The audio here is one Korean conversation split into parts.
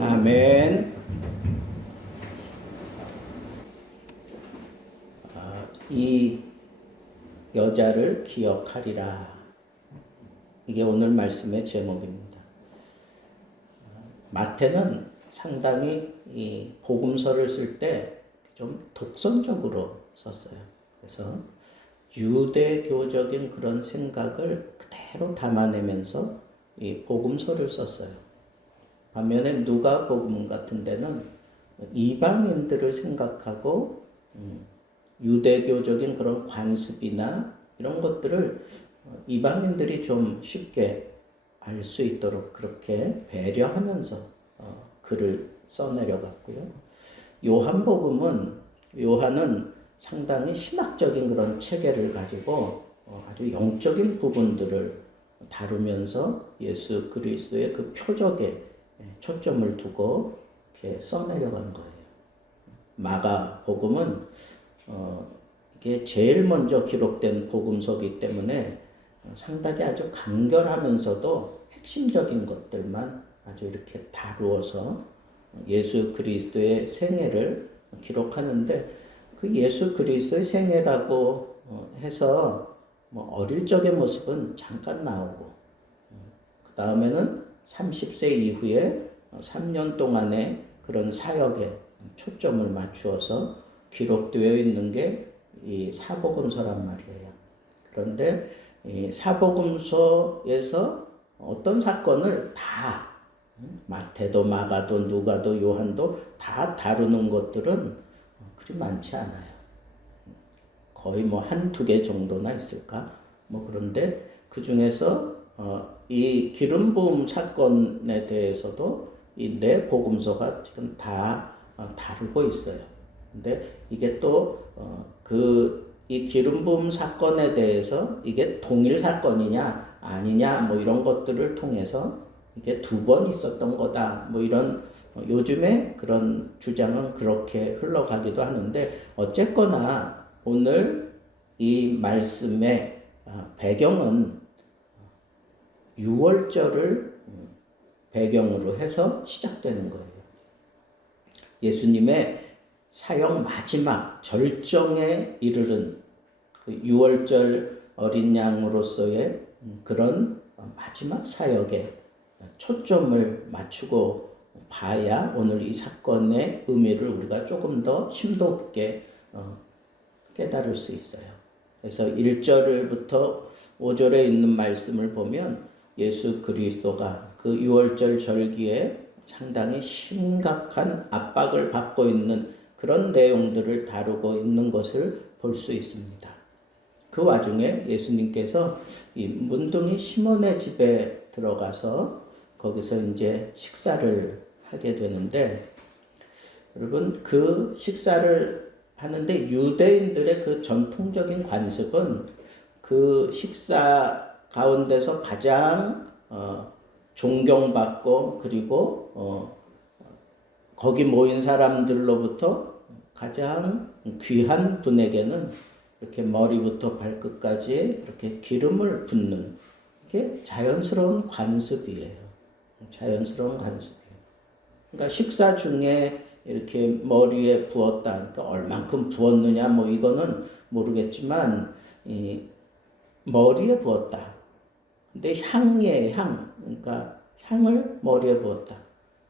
아멘. 이 여자를 기억하리라. 이게 오늘 말씀의 제목입니다. 마태는 상당히 이 복음서를 쓸 때 좀 독선적으로 썼어요. 그래서 유대교적인 그런 생각을 그대로 담아내면서 이 복음서를 썼어요. 반면에 누가복음 같은 데는 이방인들을 생각하고 유대교적인 그런 관습이나 이런 것들을 이방인들이 좀 쉽게 알 수 있도록 그렇게 배려하면서 글을 써내려갔고요. 요한은 상당히 신학적인 그런 체계를 가지고 아주 영적인 부분들을 다루면서 예수 그리스도의 그 표적에 초점을 두고 이렇게 써내려간 거예요. 마가복음은 이게 제일 먼저 기록된 복음서이기 때문에 상당히 아주 간결하면서도 핵심적인 것들만 아주 이렇게 다루어서 예수 그리스도의 생애를 기록하는데, 그 예수 그리스도의 생애라고 해서 뭐 어릴 적의 모습은 잠깐 나오고, 그 다음에는 30세 이후에 3년 동안의 그런 사역에 초점을 맞추어서 기록되어 있는 게 이 사복음서란 말이에요. 그런데 이 사복음서에서 어떤 사건을 다 마태도 마가도 누가도 요한도 다 다루는 것들은 그리 많지 않아요. 거의 뭐 한두 개 정도나 있을까? 뭐 그런데 그 중에서 이 기름 부음 사건에 대해서도 이 네 복음서가 지금 다 다루고 있어요. 근데 이게 또 이 기름 부음 사건에 대해서 이게 동일 사건이냐 아니냐 뭐 이런 것들을 통해서 이게 두 번 있었던 거다 뭐 이런 요즘에 그런 주장은 그렇게 흘러가기도 하는데, 어쨌거나 오늘 이 말씀의 배경은 유월절을 배경으로 해서 시작되는 거예요. 예수님의 사역 마지막 절정에 이르는 그 유월절 어린 양으로서의 그런 마지막 사역에 초점을 맞추고 봐야 오늘 이 사건의 의미를 우리가 조금 더 심도 있게 깨달을 수 있어요. 그래서 1절부터 5절에 있는 말씀을 보면 예수 그리스도가 그 유월절 절기에 상당히 심각한 압박을 받고 있는 그런 내용들을 다루고 있는 것을 볼 수 있습니다. 그 와중에 예수님께서 이 문둥이 시몬의 집에 들어가서 거기서 이제 식사를 하게 되는데, 여러분 그 식사를 하는데 유대인들의 그 전통적인 관습은 그 식사 가운데서 가장 존경받고 그리고 거기 모인 사람들로부터 가장 귀한 분에게는 이렇게 머리부터 발끝까지 이렇게 기름을 붓는 게 자연스러운 관습이에요. 자연스러운 관습이에요. 그러니까 식사 중에 이렇게 머리에 부었다, 그러니까 얼만큼 부었느냐 뭐 이거는 모르겠지만 이 머리에 부었다. 근데 향이에요, 향. 그러니까 향을 머리에 부었다.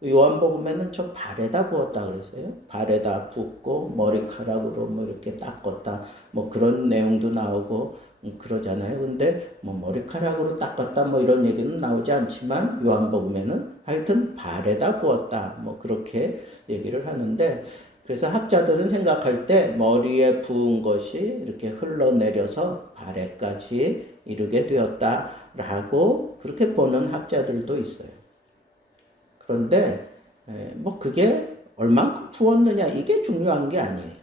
요한복음에는 저 발에다 부었다 그랬어요. 발에다 붓고 머리카락으로 뭐 이렇게 닦았다 뭐 그런 내용도 나오고 그러잖아요. 근데 뭐 머리카락으로 닦았다 뭐 이런 얘기는 나오지 않지만 요한복음에는 하여튼 발에다 부었다 뭐 그렇게 얘기를 하는데, 그래서 학자들은 생각할 때 머리에 부은 것이 이렇게 흘러내려서 발에까지 이르게 되었다라고 그렇게 보는 학자들도 있어요. 그런데 뭐 그게 얼만큼 부었느냐 이게 중요한 게 아니에요.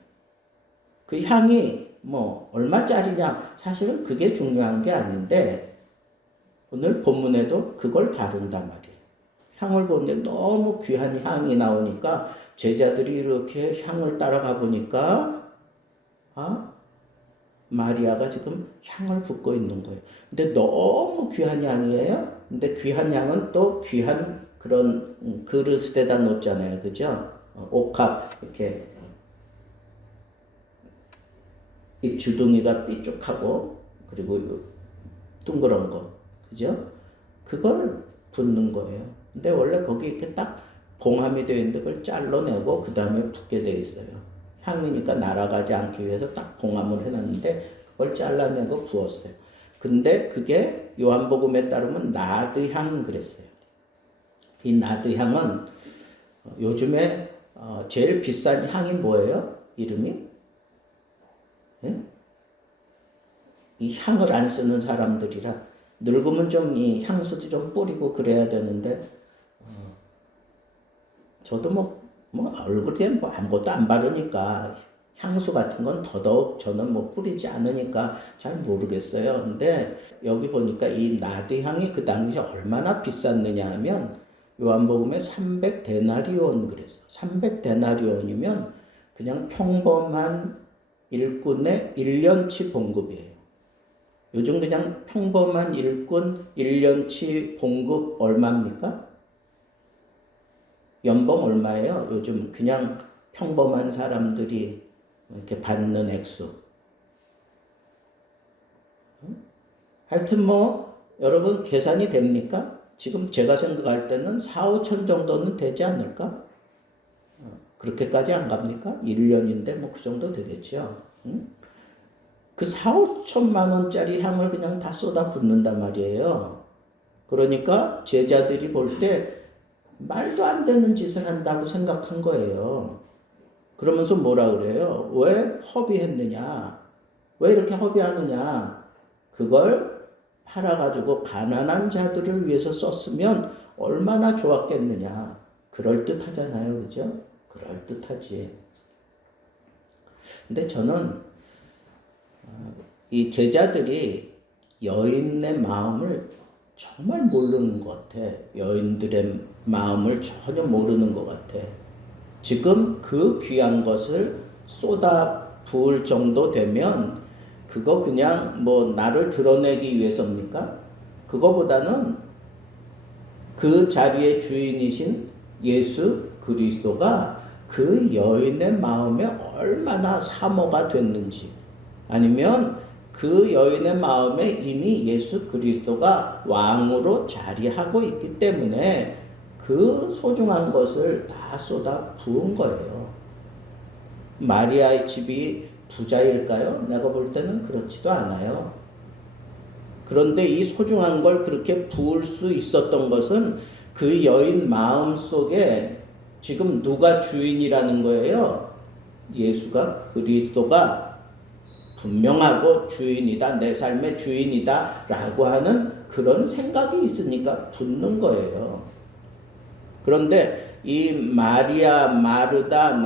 그 향이 뭐 얼마짜리냐 사실은 그게 중요한 게 아닌데, 오늘 본문에도 그걸 다룬단 말이에요. 향을 보는데 너무 귀한 향이 나오니까 제자들이 이렇게 향을 따라가 보니까 마리아가 지금 향을 붓고 있는 거예요. 근데 너무 귀한 향이에요. 근데 귀한 향은 또 귀한 그런 그릇에다 놓잖아요. 그죠? 옥합 이렇게 이 주둥이가 삐쭉하고 그리고 둥그런 거. 그죠? 그걸 붓는 거예요. 근데 원래 거기 이렇게 딱 봉함이 되어 있는데 그걸 잘라내고 그 다음에 붓게 되어 있어요. 향이니까 날아가지 않기 위해서 딱 봉함을 해놨는데 그걸 잘라내고 부었어요. 근데 그게 요한복음에 따르면 나드향 그랬어요. 이 나드향은 요즘에 제일 비싼 향이 뭐예요? 이름이? 예? 이 향을 안 쓰는 사람들이라 늙으면 좀 이 향수도 좀 뿌리고 그래야 되는데 저도 뭐 얼굴에 뭐 아무것도 안 바르니까 향수 같은 건 더더욱 저는 뭐 뿌리지 않으니까 잘 모르겠어요. 근데 여기 보니까 이 나드 향이 그 당시에 얼마나 비쌌느냐 하면 요한복음에 300데나리온 그랬어. 300데나리온이면 그냥 평범한 일꾼의 1년치 봉급이에요. 요즘 그냥 평범한 일꾼 1년치 봉급 얼마입니까? 연봉 얼마예요? 요즘 그냥 평범한 사람들이 이렇게 받는 액수. 하여튼 뭐 여러분 계산이 됩니까? 지금 제가 생각할 때는 4, 5천 정도는 되지 않을까? 그렇게까지 안 갑니까? 1년인데 뭐 그 정도 되겠죠. 그 4, 5천만 원짜리 향을 그냥 다 쏟아 붓는단 말이에요. 그러니까 제자들이 볼 때 말도 안 되는 짓을 한다고 생각한 거예요. 그러면서 뭐라 그래요? 왜 허비했느냐? 왜 이렇게 허비하느냐? 그걸 팔아가지고 가난한 자들을 위해서 썼으면 얼마나 좋았겠느냐? 그럴듯하잖아요. 그죠? 그럴듯하지. 근데 저는 이 제자들이 여인의 마음을 정말 모르는 것 같아. 여인들의 마음을 전혀 모르는 것 같아. 지금 그 귀한 것을 쏟아 부을 정도 되면 그거 그냥 뭐 나를 드러내기 위해서입니까? 그거보다는 그 자리의 주인이신 예수 그리스도가 그 여인의 마음에 얼마나 사모가 됐는지, 아니면 그 여인의 마음에 이미 예수 그리스도가 왕으로 자리하고 있기 때문에 그 소중한 것을 다 쏟아 부은 거예요. 마리아의 집이 부자일까요? 내가 볼 때는 그렇지도 않아요. 그런데 이 소중한 걸 그렇게 부을 수 있었던 것은 그 여인 마음 속에 지금 누가 주인이라는 거예요? 예수가 그리스도가 분명하고 주인이다, 내 삶의 주인이다 라고 하는 그런 생각이 있으니까 붙는 거예요. 그런데 이 마리아, 마르다,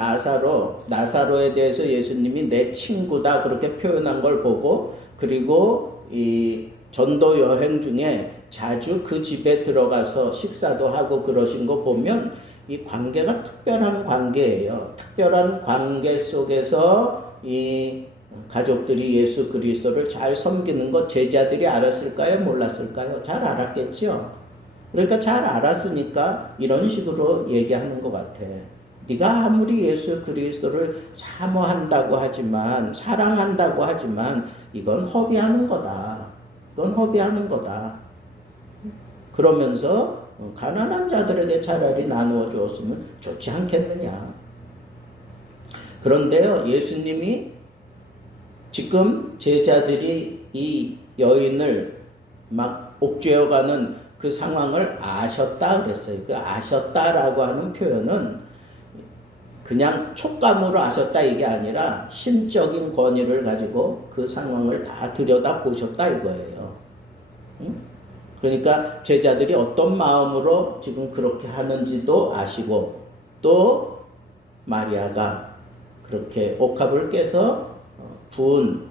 나사로에 대해서 예수님이 내 친구다 그렇게 표현한 걸 보고, 그리고 이 전도 여행 중에 자주 그 집에 들어가서 식사도 하고 그러신 거 보면 이 관계가 특별한 관계예요. 특별한 관계 속에서 이 가족들이 예수 그리스도를 잘 섬기는 것 제자들이 알았을까요? 몰랐을까요? 잘 알았겠죠. 그러니까 잘 알았으니까 이런 식으로 얘기하는 것 같아. 네가 아무리 예수 그리스도를 사모한다고 하지만, 사랑한다고 하지만 이건 허비하는 거다. 이건 허비하는 거다. 그러면서 가난한 자들에게 차라리 나누어 주었으면 좋지 않겠느냐. 그런데요, 예수님이 지금 제자들이 이 여인을 막 옥죄어가는 그 상황을 아셨다 그랬어요. 그 아셨다라고 하는 표현은 그냥 촉감으로 아셨다 이게 아니라 심적인 권위를 가지고 그 상황을 다 들여다 보셨다 이거예요. 그러니까 제자들이 어떤 마음으로 지금 그렇게 하는지도 아시고, 또 마리아가 그렇게 옥합을 깨서 부은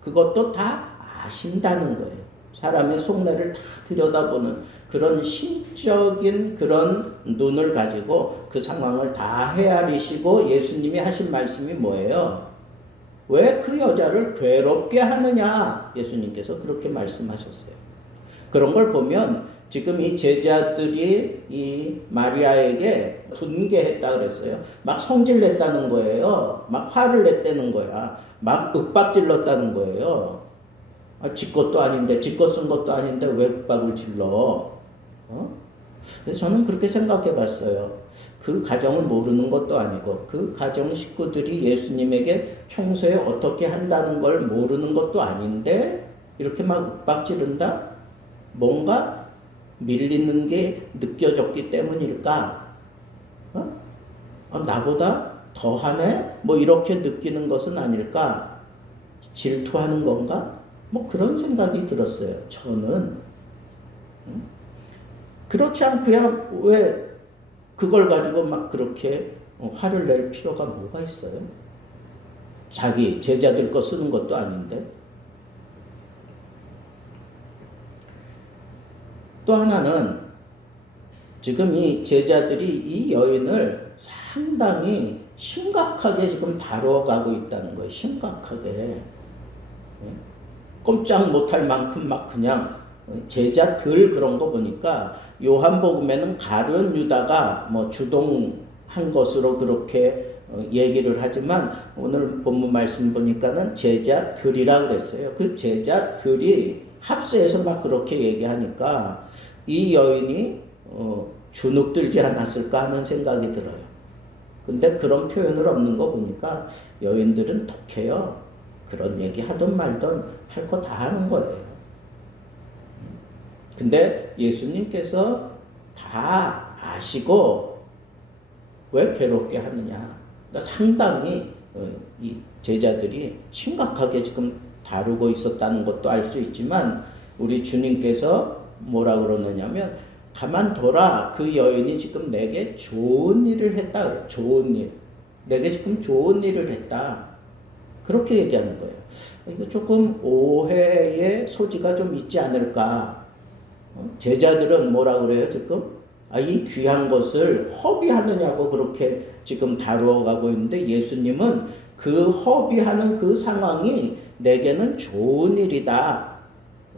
그것도 다 아신다는 거예요. 사람의 속내를 다 들여다보는 그런 심적인 그런 눈을 가지고 그 상황을 다 헤아리시고 예수님이 하신 말씀이 뭐예요? 왜 그 여자를 괴롭게 하느냐? 예수님께서 그렇게 말씀하셨어요. 그런 걸 보면 지금 이 제자들이 이 마리아에게 분개했다 그랬어요. 막 성질냈다는 거예요. 막 화를 냈다는 거야. 막 윽박질렀다는 거예요. 지 것도 아닌데, 지 것 쓴 것도 아닌데 왜 윽박을 질러? 그래서 저는 그렇게 생각해 봤어요. 그 가정을 모르는 것도 아니고, 그 가정 식구들이 예수님에게 평소에 어떻게 한다는 걸 모르는 것도 아닌데 이렇게 막 윽박지른다? 뭔가 밀리는 게 느껴졌기 때문일까? 나보다 더하네? 뭐 이렇게 느끼는 것은 아닐까? 질투하는 건가? 뭐 그런 생각이 들었어요. 저는 그렇지 않고야 왜 그걸 가지고 막 그렇게 화를 낼 필요가 뭐가 있어요? 자기 제자들 거 쓰는 것도 아닌데. 또 하나는 지금 이 제자들이 이 여인을 상당히 심각하게 지금 다뤄가고 있다는 거예요. 심각하게. 꼼짝 못할 만큼 막 그냥 제자들 그런 거 보니까 요한복음에는 가룟 유다가 뭐 주동한 것으로 그렇게 얘기를 하지만 오늘 본문 말씀 보니까는 제자들이라 그랬어요. 그 제자들이 합세해서 막 그렇게 얘기하니까 이 여인이 주눅들지 않았을까 하는 생각이 들어요. 근데 그런 표현을 없는 거 보니까 여인들은 독해요. 그런 얘기 하든 말든 할 거 다 하는 거예요. 근데 예수님께서 다 아시고 왜 괴롭게 하느냐. 그러니까 상당히 이 제자들이 심각하게 지금 다루고 있었다는 것도 알 수 있지만 우리 주님께서 뭐라 그러느냐면 가만둬라. 그 여인이 지금 내게 좋은 일을 했다 그래. 좋은 일. 내게 지금 좋은 일을 했다. 그렇게 얘기하는 거예요. 이거 조금 오해의 소지가 좀 있지 않을까. 제자들은 뭐라 그래요 지금? 이 귀한 것을 허비하느냐고 그렇게 지금 다루어가고 있는데 예수님은 그 허비하는 그 상황이 내게는 좋은 일이다.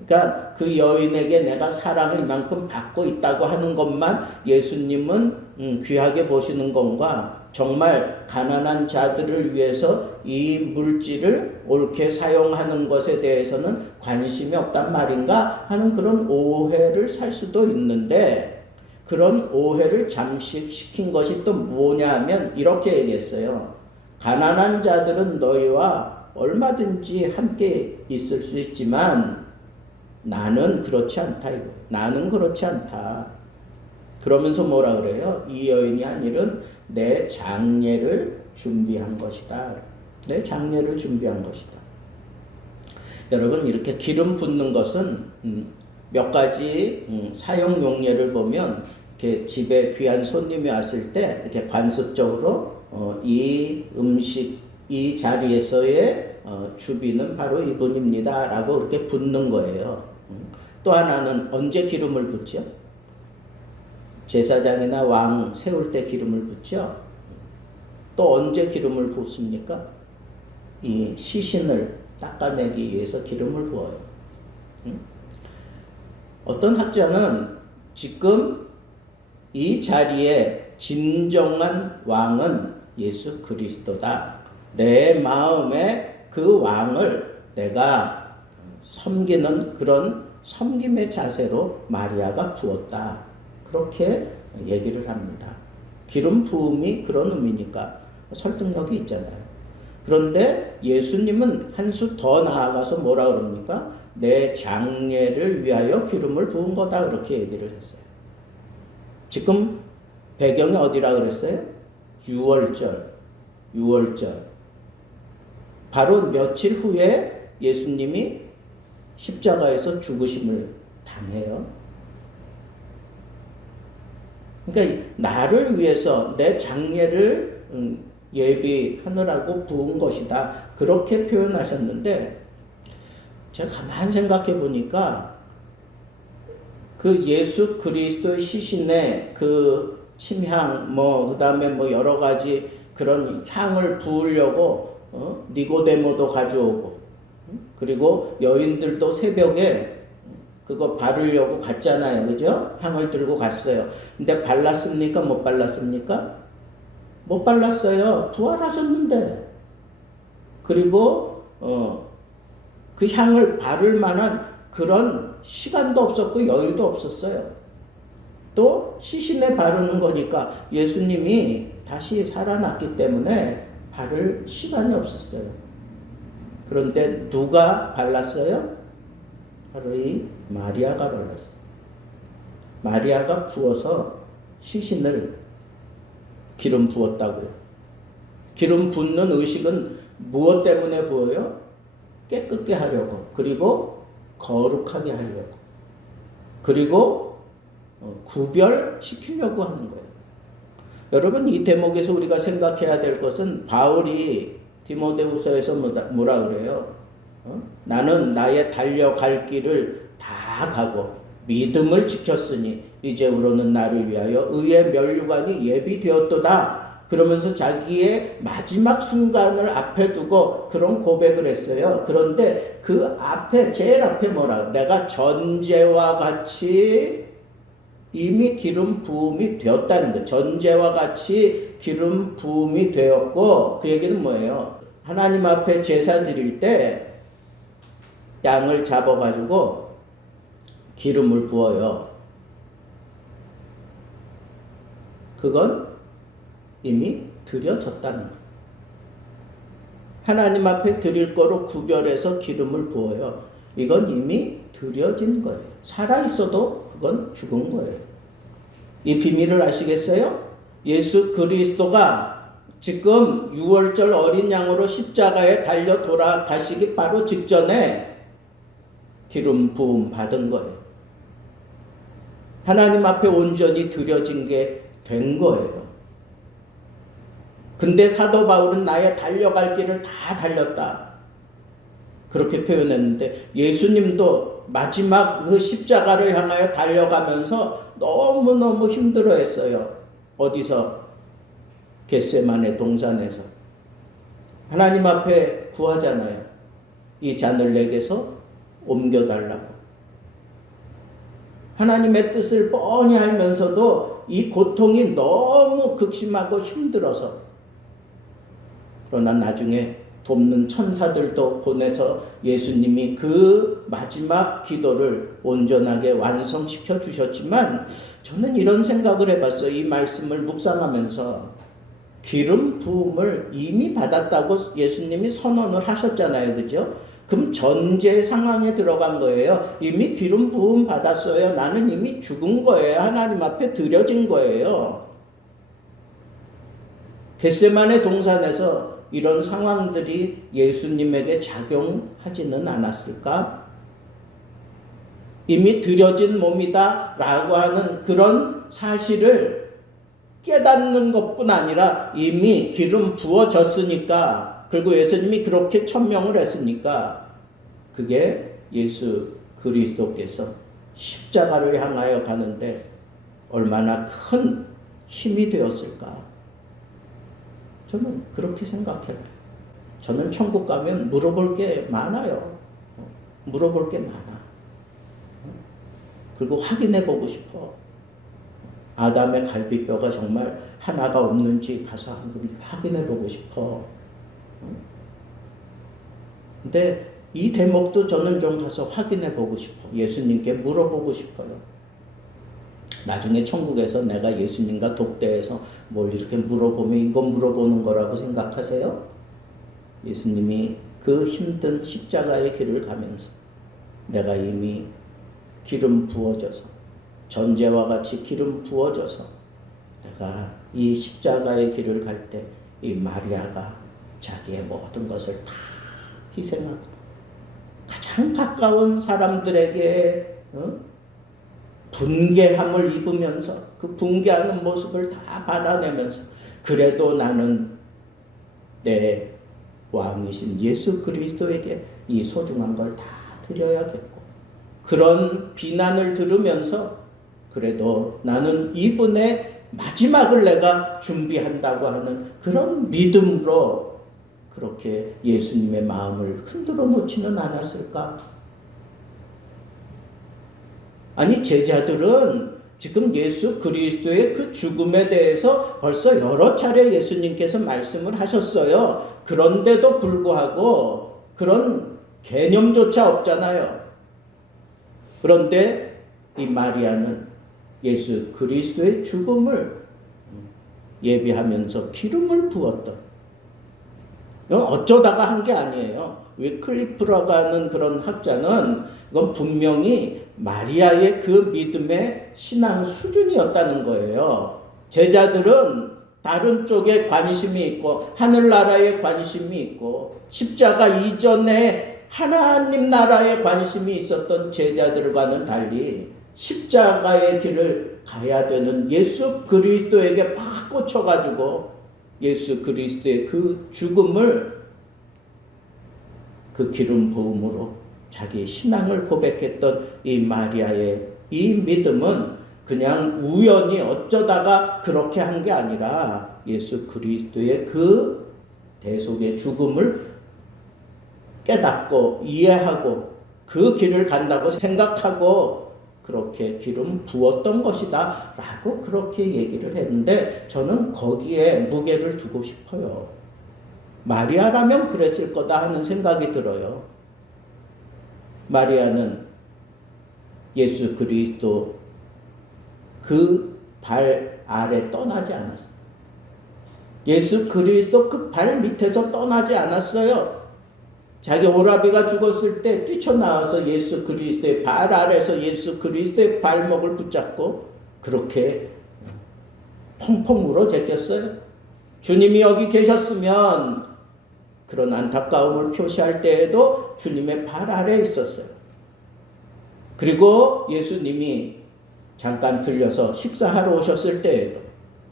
그러니까 그 여인에게 내가 사랑을 이만큼 받고 있다고 하는 것만 예수님은 귀하게 보시는 건가? 정말 가난한 자들을 위해서 이 물질을 옳게 사용하는 것에 대해서는 관심이 없단 말인가 하는 그런 오해를 살 수도 있는데 그런 오해를 잠식시킨 것이 또 뭐냐 하면 이렇게 얘기했어요. 가난한 자들은 너희와 얼마든지 함께 있을 수 있지만 나는 그렇지 않다 이거. 나는 그렇지 않다. 그러면서 뭐라 그래요? 이 여인이 한 일은 내 장례를 준비한 것이다. 내 장례를 준비한 것이다. 여러분 이렇게 기름 붓는 것은 몇 가지 사용 용례를 보면 이렇게 집에 귀한 손님이 왔을 때 이렇게 관습적으로 이 음식 이 자리에서의 주비는 바로 이분입니다 라고 이렇게 붓는 거예요. 또 하나는 언제 기름을 붓죠? 제사장이나 왕 세울 때 기름을 붓죠. 또 언제 기름을 붓습니까? 이 시신을 닦아내기 위해서 기름을 부어요. 어떤 학자는 지금 이 자리에 진정한 왕은 예수 그리스도다. 내 마음에 그 왕을 내가 섬기는 그런 섬김의 자세로 마리아가 부었다. 그렇게 얘기를 합니다. 기름 부음이 그런 의미니까 설득력이 있잖아요. 그런데 예수님은 한 수 더 나아가서 뭐라 그럽니까? 내 장례를 위하여 기름을 부은 거다. 그렇게 얘기를 했어요. 지금 배경이 어디라 그랬어요? 6월절. 바로 며칠 후에 예수님이 십자가에서 죽으심을 당해요. 그러니까 나를 위해서 내 장례를 예비하느라고 부은 것이다. 그렇게 표현하셨는데 제가 가만히 생각해 보니까 그 예수 그리스도의 시신에 그 침향 그 다음에 여러 가지 그런 향을 부으려고 니고데모도 가져오고 그리고 여인들도 새벽에 그거 바르려고 갔잖아요. 그죠? 향을 들고 갔어요. 근데 발랐습니까? 못 발랐습니까? 못 발랐어요. 부활하셨는데. 그리고 그 향을 바를 만한 그런 시간도 없었고 여유도 없었어요. 또 시신에 바르는 거니까 예수님이 다시 살아났기 때문에 바를 시간이 없었어요. 그런데 누가 발랐어요? 바로 이 마리아가 발랐어요. 마리아가 부어서 시신을 기름 부었다고요. 기름 붓는 의식은 무엇 때문에 부어요? 깨끗게 하려고, 그리고 거룩하게 하려고. 그리고 구별시키려고 하는 거예요. 여러분, 이 대목에서 우리가 생각해야 될 것은 바울이 디모데후서에서 뭐라 그래요? 나는 나의 달려갈 길을 다 가고 믿음을 지켰으니 이제부로는 나를 위하여 의의 면류관이 예비되었도다. 그러면서 자기의 마지막 순간을 앞에 두고 그런 고백을 했어요. 그런데 그 앞에, 제일 앞에 뭐라? 내가 전제와 같이 이미 기름 부음이 되었다는 거예요. 전제와 같이 기름 부음이 되었고, 그 얘기는 뭐예요? 하나님 앞에 제사 드릴 때 양을 잡아가지고 기름을 부어요. 그건 이미 드려졌다는 거예요. 하나님 앞에 드릴 거로 구별해서 기름을 부어요. 이건 이미 드려진 거예요. 살아있어도 그건 죽은 거예요. 이 비밀을 아시겠어요? 예수 그리스도가 지금 6월절 어린 양으로 십자가에 달려 돌아가시기 바로 직전에 기름 부음 받은 거예요. 하나님 앞에 온전히 드려진 게 된 거예요. 근데 사도 바울은 나의 달려갈 길을 다 달렸다, 그렇게 표현했는데, 예수님도 마지막 그 십자가를 향하여 달려가면서 너무너무 힘들어했어요. 어디서? 겟세마네 동산에서. 하나님 앞에 구하잖아요. 이 잔을 내게서 옮겨달라고. 하나님의 뜻을 뻔히 알면서도 이 고통이 너무 극심하고 힘들어서, 그러나 나중에 돕는 천사들도 보내서 예수님이 그 마지막 기도를 온전하게 완성시켜 주셨지만, 저는 이런 생각을 해봤어요. 이 말씀을 묵상하면서 기름 부음을 이미 받았다고 예수님이 선언을 하셨잖아요. 그죠? 그럼 전제 상황에 들어간 거예요. 이미 기름 부음 받았어요. 나는 이미 죽은 거예요. 하나님 앞에 드려진 거예요. 겟세마네 동산에서 이런 상황들이 예수님에게 작용하지는 않았을까? 이미 드려진 몸이다 라고 하는 그런 사실을 깨닫는 것뿐 아니라 이미 기름 부어졌으니까, 그리고 예수님이 그렇게 천명을 했으니까, 그게 예수 그리스도께서 십자가를 향하여 가는데 얼마나 큰 힘이 되었을까? 저는 그렇게 생각해봐요. 저는 천국 가면 물어볼 게 많아요. 물어볼 게 많아. 그리고 확인해보고 싶어. 아담의 갈비뼈가 정말 하나가 없는지 가서 확인해보고 싶어. 근데 이 대목도 저는 좀 가서 확인해보고 싶어. 예수님께 물어보고 싶어요. 나중에 천국에서 내가 예수님과 독대해서 뭘 이렇게 물어보면 이건 물어보는 거라고 생각하세요? 예수님이 그 힘든 십자가의 길을 가면서 내가 이미 기름 부어져서, 전제와 같이 기름 부어져서 내가 이 십자가의 길을 갈 때 이 마리아가 자기의 모든 것을 다 희생하고 가장 가까운 사람들에게 분개함을 입으면서 그 분개하는 모습을 다 받아내면서, 그래도 나는 내 왕이신 예수 그리스도에게 이 소중한 걸 다 드려야겠고, 그런 비난을 들으면서 그래도 나는 이분의 마지막을 내가 준비한다고 하는 그런 믿음으로 그렇게 예수님의 마음을 흔들어 놓지는 않았을까? 아니, 제자들은 지금 예수 그리스도의 그 죽음에 대해서 벌써 여러 차례 예수님께서 말씀을 하셨어요. 그런데도 불구하고 그런 개념조차 없잖아요. 그런데 이 마리아는 예수 그리스도의 죽음을 예비하면서 기름을 부었던, 이건 어쩌다가 한 게 아니에요. 위클리프라고 하는 그런 학자는 이건 분명히 마리아의 그 믿음의 신앙 수준이었다는 거예요. 제자들은 다른 쪽에 관심이 있고 하늘나라에 관심이 있고 십자가 이전에 하나님 나라에 관심이 있었던 제자들과는 달리 십자가의 길을 가야 되는 예수 그리스도에게 팍 꽂혀가지고 예수 그리스도의 그 죽음을 그 기름 부음으로 자기 신앙을 고백했던 이 마리아의 이 믿음은 그냥 우연히 어쩌다가 그렇게 한 게 아니라 예수 그리스도의 그 대속의 죽음을 깨닫고 이해하고 그 길을 간다고 생각하고 그렇게 기름 부었던 것이다 라고 그렇게 얘기를 했는데, 저는 거기에 무게를 두고 싶어요. 마리아라면 그랬을 거다 하는 생각이 들어요. 마리아는 예수 그리스도 그 발 아래 떠나지 않았어요. 예수 그리스도 그 발 밑에서 떠나지 않았어요. 자기 오라비가 죽었을 때 뛰쳐나와서 예수 그리스도의 발 아래서 예수 그리스도의 발목을 붙잡고 그렇게 펑펑 울어 제꼈어요. 주님이 여기 계셨으면 그런 안타까움을 표시할 때에도 주님의 발 아래에 있었어요. 그리고 예수님이 잠깐 들려서 식사하러 오셨을 때에도,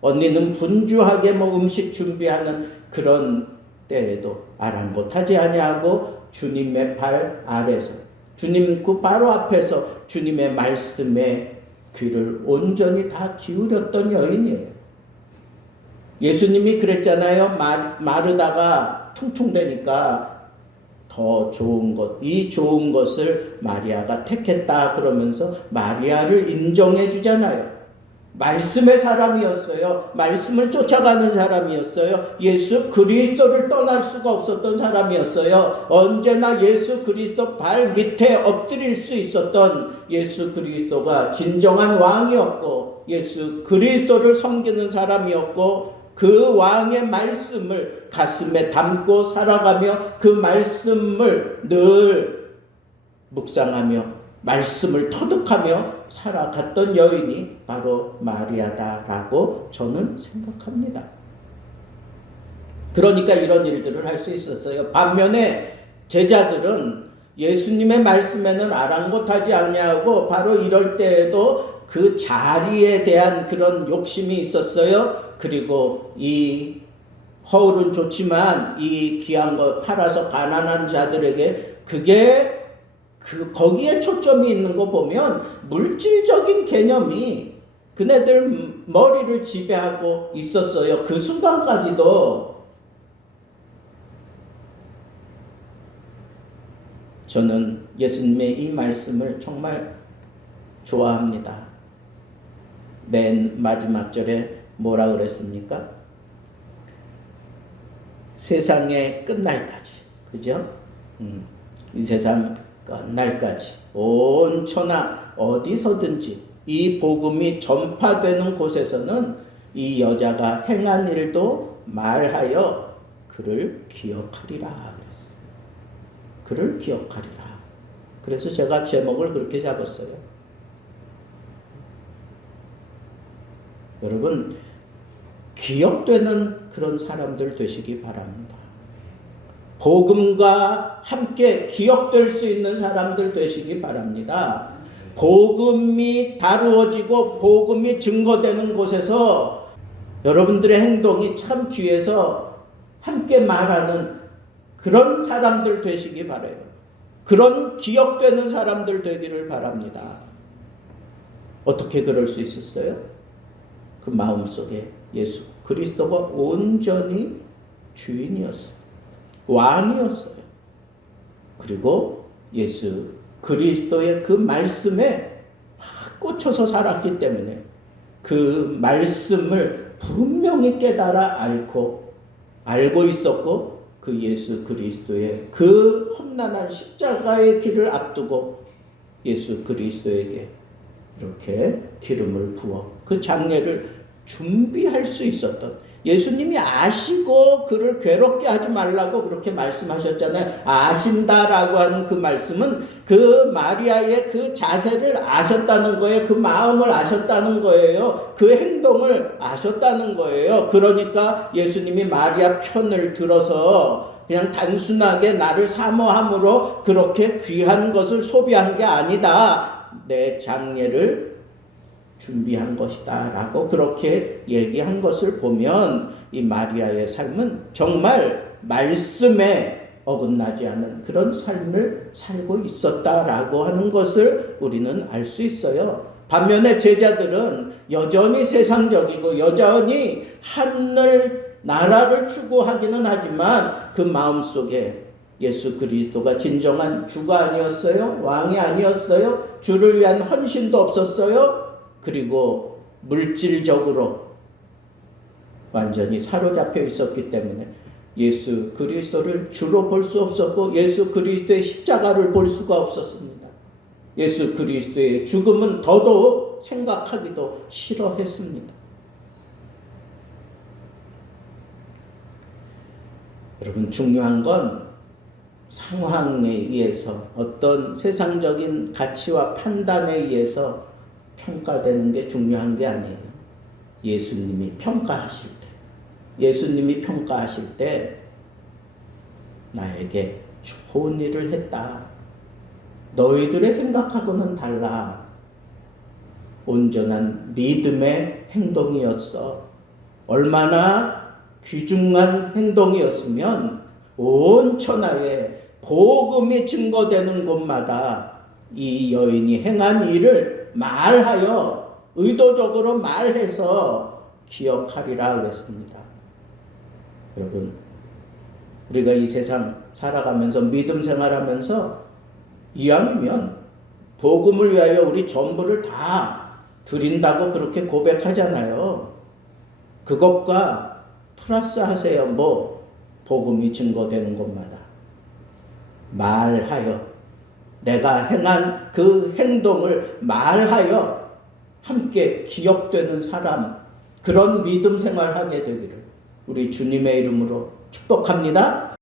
언니는 분주하게 음식 준비하는 그런 때에도 아랑곳하지 아니하고 주님의 발 아래서, 주님 그 바로 앞에서 주님의 말씀에 귀를 온전히 다 기울였던 여인이에요. 예수님이 그랬잖아요. 마르다가 퉁퉁대니까 더 좋은 것, 이 좋은 것을 마리아가 택했다 그러면서 마리아를 인정해 주잖아요. 말씀의 사람이었어요. 말씀을 쫓아가는 사람이었어요. 예수 그리스도를 떠날 수가 없었던 사람이었어요. 언제나 예수 그리스도 발 밑에 엎드릴 수 있었던 예수 그리스도가 진정한 왕이었고, 예수 그리스도를 섬기는 사람이었고, 그 왕의 말씀을 가슴에 담고 살아가며 그 말씀을 늘 묵상하며 말씀을 터득하며 살아갔던 여인이 바로 마리아다라고 저는 생각합니다. 그러니까 이런 일들을 할 수 있었어요. 반면에 제자들은 예수님의 말씀에는 아랑곳하지 아니하고 바로 이럴 때에도 그 자리에 대한 그런 욕심이 있었어요. 그리고 이 허울은 좋지만 이 귀한 거 팔아서 가난한 자들에게 그게 거기에 초점이 있는 거 보면 물질적인 개념이 그네들 머리를 지배하고 있었어요. 그 순간까지도. 저는 예수님의 이 말씀을 정말 좋아합니다. 맨 마지막 절에 뭐라 그랬습니까? 세상의 끝날까지, 그죠? 이 세상 끝날까지 온 천하 어디서든지 이 복음이 전파되는 곳에서는 이 여자가 행한 일도 말하여 그를 기억하리라 그랬어요. 그를 기억하리라. 그래서 제가 제목을 그렇게 잡았어요. 여러분, 기억되는 그런 사람들 되시기 바랍니다. 복음과 함께 기억될 수 있는 사람들 되시기 바랍니다. 복음이 다루어지고 복음이 증거되는 곳에서 여러분들의 행동이 참 귀해서 함께 말하는 그런 사람들 되시기 바라요. 그런 기억되는 사람들 되기를 바랍니다. 어떻게 그럴 수 있었어요? 그 마음속에 예수 그리스도가 온전히 주인이었어요. 왕이었어요. 그리고 예수 그리스도의 그 말씀에 팍 꽂혀서 살았기 때문에 그 말씀을 분명히 깨달아 알고 있었고, 그 예수 그리스도의 그 험난한 십자가의 길을 앞두고 예수 그리스도에게 이렇게 기름을 부어 그 장례를 준비할 수 있었던, 예수님이 아시고 그를 괴롭게 하지 말라고 그렇게 말씀하셨잖아요. 아신다라고 하는 그 말씀은 그 마리아의 그 자세를 아셨다는 거예요. 그 마음을 아셨다는 거예요. 그 행동을 아셨다는 거예요. 그러니까 예수님이 마리아 편을 들어서 그냥 단순하게 나를 사모함으로 그렇게 귀한 것을 소비한 게 아니다. 내 장례를 준비한 것이다 라고 그렇게 얘기한 것을 보면 이 마리아의 삶은 정말 말씀에 어긋나지 않은 그런 삶을 살고 있었다라고 하는 것을 우리는 알 수 있어요. 반면에 제자들은 여전히 세상적이고 여전히 하늘 나라를 추구하기는 하지만 그 마음속에 예수 그리스도가 진정한 주가 아니었어요. 왕이 아니었어요. 주를 위한 헌신도 없었어요. 그리고 물질적으로 완전히 사로잡혀 있었기 때문에 예수 그리스도를 주로 볼 수 없었고 예수 그리스도의 십자가를 볼 수가 없었습니다. 예수 그리스도의 죽음은 더더욱 생각하기도 싫어했습니다. 여러분, 중요한 건 상황에 의해서 어떤 세상적인 가치와 판단에 의해서 평가되는 게 중요한 게 아니에요. 예수님이 평가하실 때 나에게 좋은 일을 했다. 너희들의 생각하고는 달라. 온전한 믿음의 행동이었어. 얼마나 귀중한 행동이었으면 온 천하에 복음이 증거되는 곳마다 이 여인이 행한 일을 말하여 의도적으로 말해서 기억하리라 그랬습니다. 여러분, 우리가 이 세상 살아가면서 믿음 생활하면서 이왕이면 복음을 위하여 우리 전부를 다 드린다고 그렇게 고백하잖아요. 그것과 플러스 하세요. 복음이 증거되는 곳마다 말하여 내가 행한 그 행동을 말하여 함께 기억되는 사람, 그런 믿음 생활하게 되기를 우리 주님의 이름으로 축복합니다.